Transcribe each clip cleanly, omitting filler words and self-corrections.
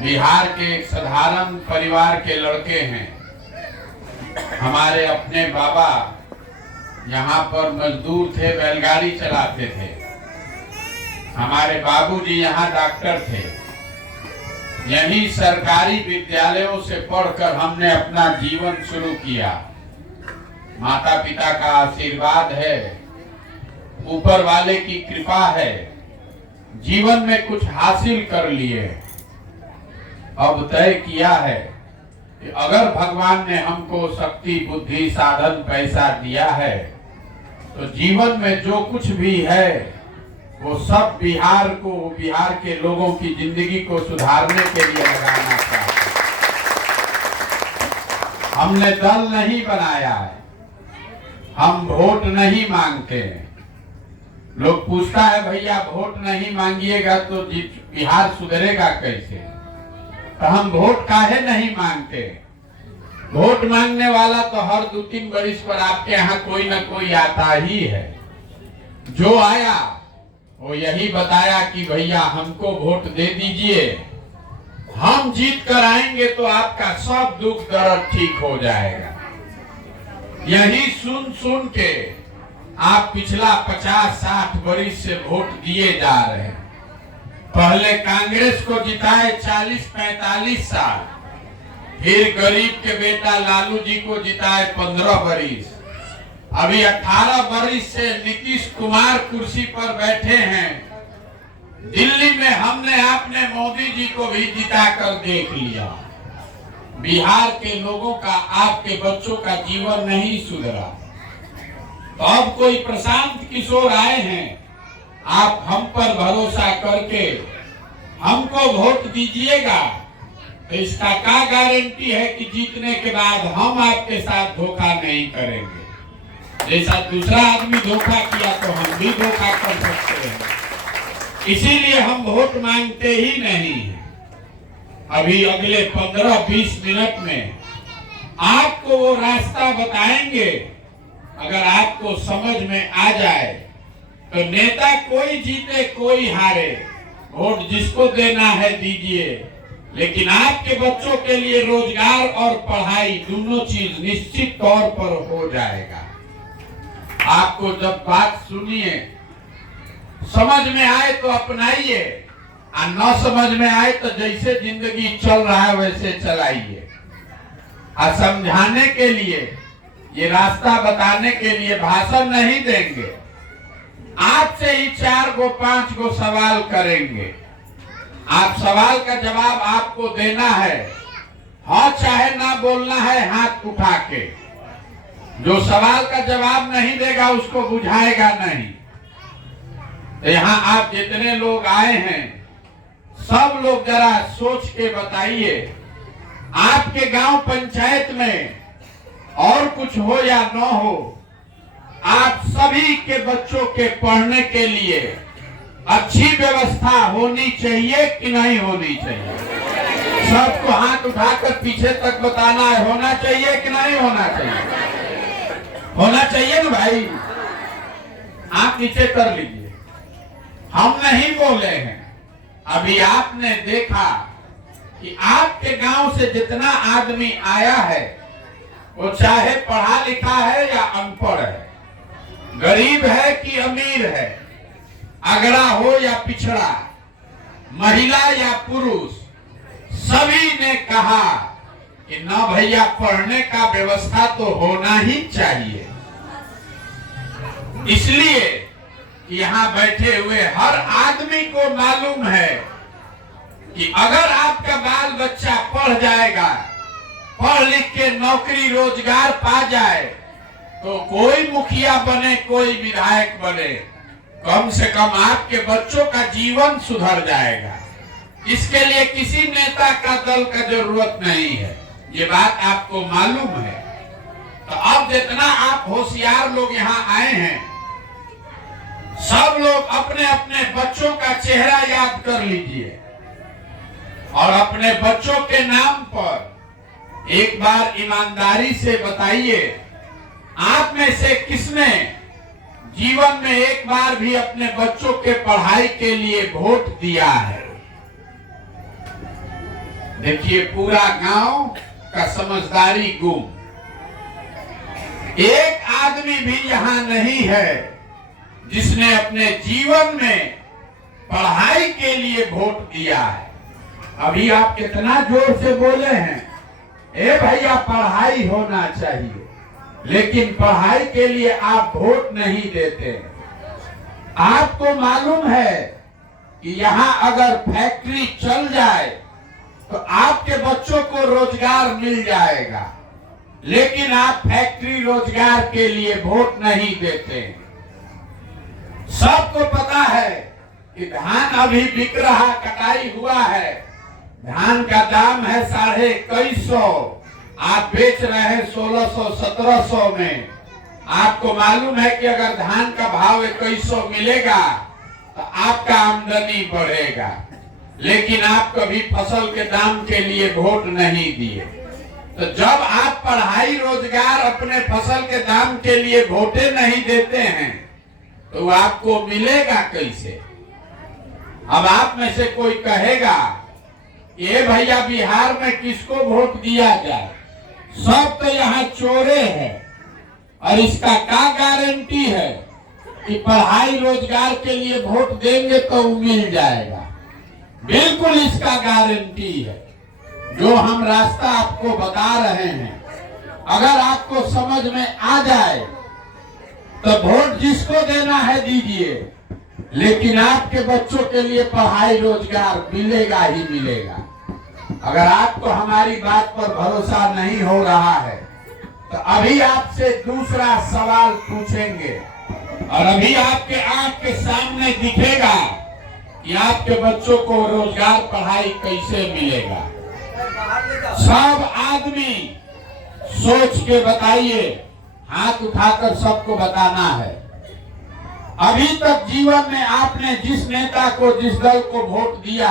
बिहार के एक साधारण परिवार के लड़के हैं। हमारे अपने बाबा यहाँ पर मजदूर थे, बैलगाड़ी चलाते थे। हमारे बाबूजी यहाँ डॉक्टर थे। यही सरकारी विद्यालयों से पढ़कर हमने अपना जीवन शुरू किया। माता पिता का आशीर्वाद है, ऊपर वाले की कृपा है, जीवन में कुछ हासिल कर लिए। अब तय किया है कि अगर भगवान ने हमको शक्ति, बुद्धि, साधन, पैसा दिया है तो जीवन में जो कुछ भी है वो सब बिहार को, बिहार के लोगों की जिंदगी को सुधारने के लिए लगाना चाहिए। हमने दल नहीं बनाया है, हम वोट नहीं मांगते हैं। लोग पूछता है भैया वोट नहीं मांगिएगा तो बिहार सुधरेगा कैसे? तो हम वोट काहे नहीं मांगते? वोट मांगने वाला तो हर 2-3 वर्ष पर आपके यहाँ कोई न कोई आता ही है। जो आया वो यही बताया कि भैया हमको वोट दे दीजिए, हम जीत कर आएंगे तो आपका सब दुख दर्द ठीक हो जाएगा। यही सुन सुन के आप पिछला 50-60 वर्ष से वोट दिए जा रहे हैं। पहले कांग्रेस को जिताए 40-45 साल, फिर गरीब के बेटा लालू जी को जिताए 15 वर्ष, अभी 18 वर्ष से नीतीश कुमार कुर्सी पर बैठे हैं। दिल्ली में हमने आपने मोदी जी को भी जिता कर देख लिया। बिहार के लोगों का, आपके बच्चों का जीवन नहीं सुधरा। तो अब कोई प्रशांत किशोर आए हैं, आप हम पर भरोसा करके हमको वोट दीजिएगा तो इसका क्या गारंटी है कि जीतने के बाद हम आपके साथ धोखा नहीं करेंगे? जैसा दूसरा आदमी धोखा किया तो हम भी धोखा कर सकते हैं। इसीलिए हम वोट मांगते ही नहीं हैं। अभी अगले 15-20 मिनट में आपको वो रास्ता बताएंगे। अगर आपको समझ में आ जाए तो नेता कोई जीते कोई हारे, वोट जिसको देना है दीजिए, लेकिन आपके बच्चों के लिए रोजगार और पढ़ाई दोनों चीज निश्चित तौर पर हो जाएगा। आपको जब बात सुनिए, समझ में आए तो अपनाइए, और न समझ में आए तो जैसे जिंदगी चल रहा है वैसे चलाइए। और समझाने के लिए, ये रास्ता बताने के लिए भाषण नहीं देंगे। आपसे ही 4-5 गो सवाल करेंगे। आप सवाल का जवाब आपको देना है, हाँ चाहे ना बोलना है हाथ उठा के। जो सवाल का जवाब नहीं देगा उसको बुझाएगा नहीं। तो यहाँ आप जितने लोग आए हैं सब लोग जरा सोच के बताइए, आपके गांव पंचायत में और कुछ हो या न हो, आप सभी के बच्चों के पढ़ने के लिए अच्छी व्यवस्था होनी चाहिए कि नहीं होनी चाहिए? सबको हाथ उठाकर पीछे तक बताना है, होना चाहिए कि नहीं होना चाहिए? होना चाहिए ना भाई। आप नीचे कर लीजिए, हम नहीं बोले हैं। अभी आपने देखा कि आपके गांव से जितना आदमी आया है वो चाहे पढ़ा लिखा है या अनपढ़ है, गरीब है कि अमीर है, अगड़ा हो या पिछड़ा, महिला या पुरुष, सभी ने कहा कि न भैया पढ़ने का व्यवस्था तो होना ही चाहिए। इसलिए यहाँ बैठे हुए हर आदमी को मालूम है कि अगर आपका बाल बच्चा पढ़ जाएगा, पढ़ लिख के नौकरी रोजगार पा जाए, तो कोई मुखिया बने, कोई विधायक बने, कम से कम आपके बच्चों का जीवन सुधर जाएगा। इसके लिए किसी नेता का दल का जरूरत नहीं है, ये बात आपको मालूम है। तो अब जितना आप होशियार लोग यहाँ आए हैं, सब लोग अपने अपने बच्चों का चेहरा याद कर लीजिए और अपने बच्चों के नाम पर एक बार ईमानदारी से बताइए, आप में से किसने जीवन में एक बार भी अपने बच्चों के पढ़ाई के लिए वोट दिया है? देखिए पूरा गांव का समझदारी गुम। एक आदमी भी यहाँ नहीं है जिसने अपने जीवन में पढ़ाई के लिए वोट दिया है। अभी आप कितना जोर से बोले हैं, ए भैया पढ़ाई होना चाहिए, लेकिन पढ़ाई के लिए आप वोट नहीं देते। आपको मालूम है कि यहाँ अगर फैक्ट्री चल जाए तो आपके बच्चों को रोजगार मिल जाएगा, लेकिन आप फैक्ट्री रोजगार के लिए वोट नहीं देते। सबको पता है कि धान अभी बिक रहा, कटाई हुआ है, धान का दाम है 2150, आप बेच रहे हैं 1600-1700 में। आपको मालूम है कि अगर धान का भाव 2100 मिलेगा तो आपका आमदनी बढ़ेगा, लेकिन आप कभी फसल के दाम के लिए वोट नहीं दिए। तो जब आप पढ़ाई रोजगार अपने फसल के दाम के लिए वोटे नहीं देते हैं तो आपको मिलेगा कैसे? अब आप में से कोई कहेगा ये भैया बिहार में किसको वोट दिया जाए, सब तो यहाँ चोरे हैं, और इसका क्या गारंटी है कि पढ़ाई रोजगार के लिए वोट देंगे तो मिल जाएगा? बिल्कुल इसका गारंटी है। जो हम रास्ता आपको बता रहे हैं, अगर आपको समझ में आ जाए तो वोट जिसको देना है दीजिए, लेकिन आपके बच्चों के लिए पढ़ाई रोजगार मिलेगा ही मिलेगा। अगर आपको हमारी बात पर भरोसा नहीं हो रहा है तो अभी आपसे दूसरा सवाल पूछेंगे, और अभी आपके आंख के सामने दिखेगा कि आपके बच्चों को रोजगार पढ़ाई कैसे मिलेगा। सब आदमी सोच के बताइए, हाथ उठाकर सबको बताना है। अभी तक जीवन में आपने जिस नेता को, जिस दल को वोट दिया,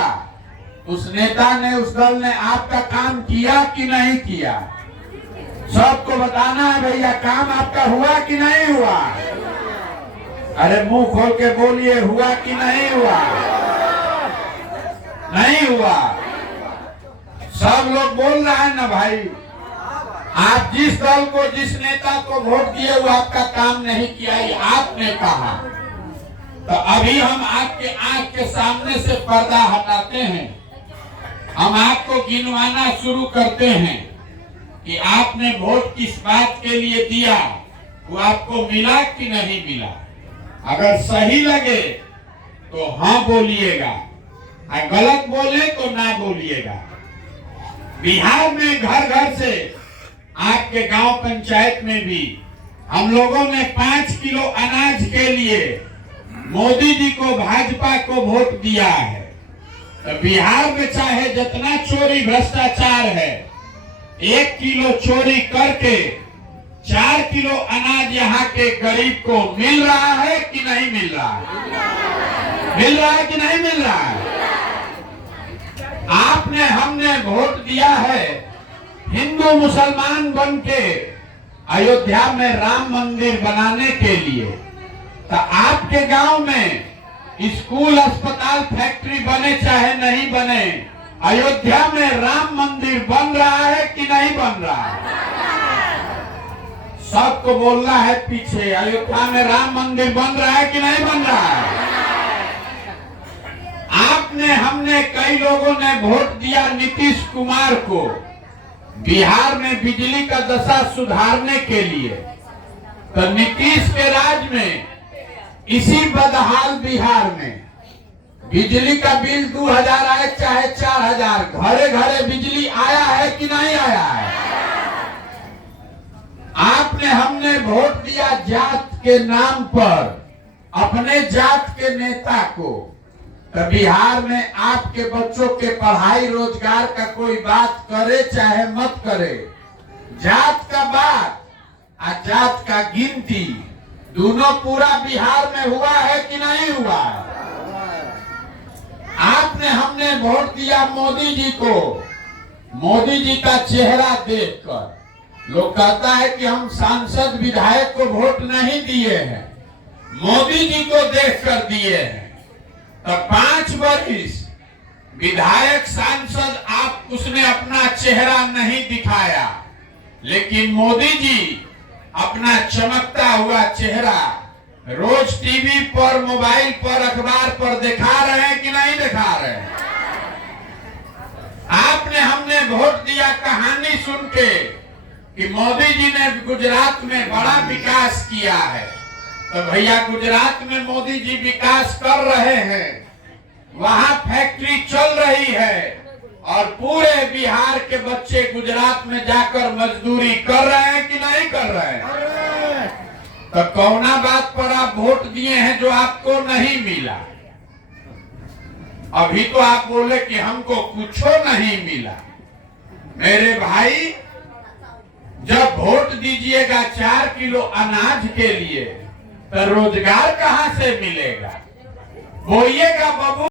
उस नेता ने, उस दल ने आपका काम किया कि नहीं किया? सबको बताना है भैया, काम आपका हुआ कि नहीं हुआ? अरे मुंह खोल के बोलिए, हुआ कि नहीं हुआ? नहीं हुआ। सब लोग बोल रहे हैं ना भाई। आप जिस दल को, जिस नेता को वोट दिए वो आपका काम नहीं किया, ये आपने कहा। तो अभी हम आपके आंख के सामने से पर्दा हटाते हैं, हम आपको गिनवाना शुरू करते हैं कि आपने वोट किस बात के लिए दिया, वो आपको मिला कि नहीं मिला। अगर सही लगे तो हाँ बोलिएगा, और गलत बोले तो ना बोलिएगा। बिहार में घर घर से, आपके गांव पंचायत में भी हम लोगों ने 5 किलो अनाज के लिए मोदी जी को, भाजपा को वोट दिया है। तो बिहार में चाहे जितना चोरी भ्रष्टाचार है, 1 किलो चोरी करके 4 किलो अनाज यहाँ के गरीब को मिल रहा है कि नहीं मिल रहा है? मिल रहा है कि नहीं मिल रहा है? आपने, हमने वोट दिया है हिंदू मुसलमान बन के अयोध्या में राम मंदिर बनाने के लिए। तो आपके गांव में स्कूल, अस्पताल, फैक्ट्री बने चाहे नहीं बने, अयोध्या में राम मंदिर बन रहा है कि नहीं बन रहा है? सबको बोलना है पीछे, अयोध्या में राम मंदिर बन रहा है कि नहीं बन रहा है? आपने, हमने, कई लोगों ने वोट दिया नीतीश कुमार को बिहार में बिजली का दशा सुधारने के लिए। तो नीतीश के राज में, इसी बदहाल बिहार में बिजली का बिल 2000 आए चाहे 4000, घरे घरे बिजली आया है कि नहीं आया है? आपने, हमने वोट दिया जात के नाम पर अपने जात के नेता को। तो बिहार में आपके बच्चों के पढ़ाई रोजगार का कोई बात करे चाहे मत करे, जात का बात और जात का गिनती दोनों पूरा बिहार में हुआ है कि नहीं हुआ? आपने, हमने वोट दिया मोदी जी को। मोदी जी का चेहरा देखकर लोग कहता है कि हम सांसद विधायक को वोट नहीं दिए हैं, मोदी जी को देखकर दिए हैं। तो 5 वर्ष विधायक सांसद आप, उसने चेहरा नहीं दिखाया, लेकिन मोदी जी अपना चमकता हुआ चेहरा रोज टीवी पर, मोबाइल पर, अखबार पर दिखा रहे हैं कि नहीं दिखा रहे हैं? आपने हमने वोट दिया कहानी सुन के कि मोदी जी ने गुजरात में बड़ा विकास किया है, तो भैया गुजरात में मोदी जी विकास कर रहे हैं, वहां फैक्ट्री चल रही है और पूरे बिहार के बच्चे गुजरात में जाकर मजदूरी कर रहे हैं कि नहीं कर रहे हैं? तो कौना बात पर आप वोट दिए हैं जो आपको नहीं मिला? अभी तो आप बोले कि हमको कुछ नहीं मिला। मेरे भाई, जब वोट दीजिएगा 4 किलो अनाज के लिए, तो रोजगार कहां से मिलेगा? बोइएगा बबू।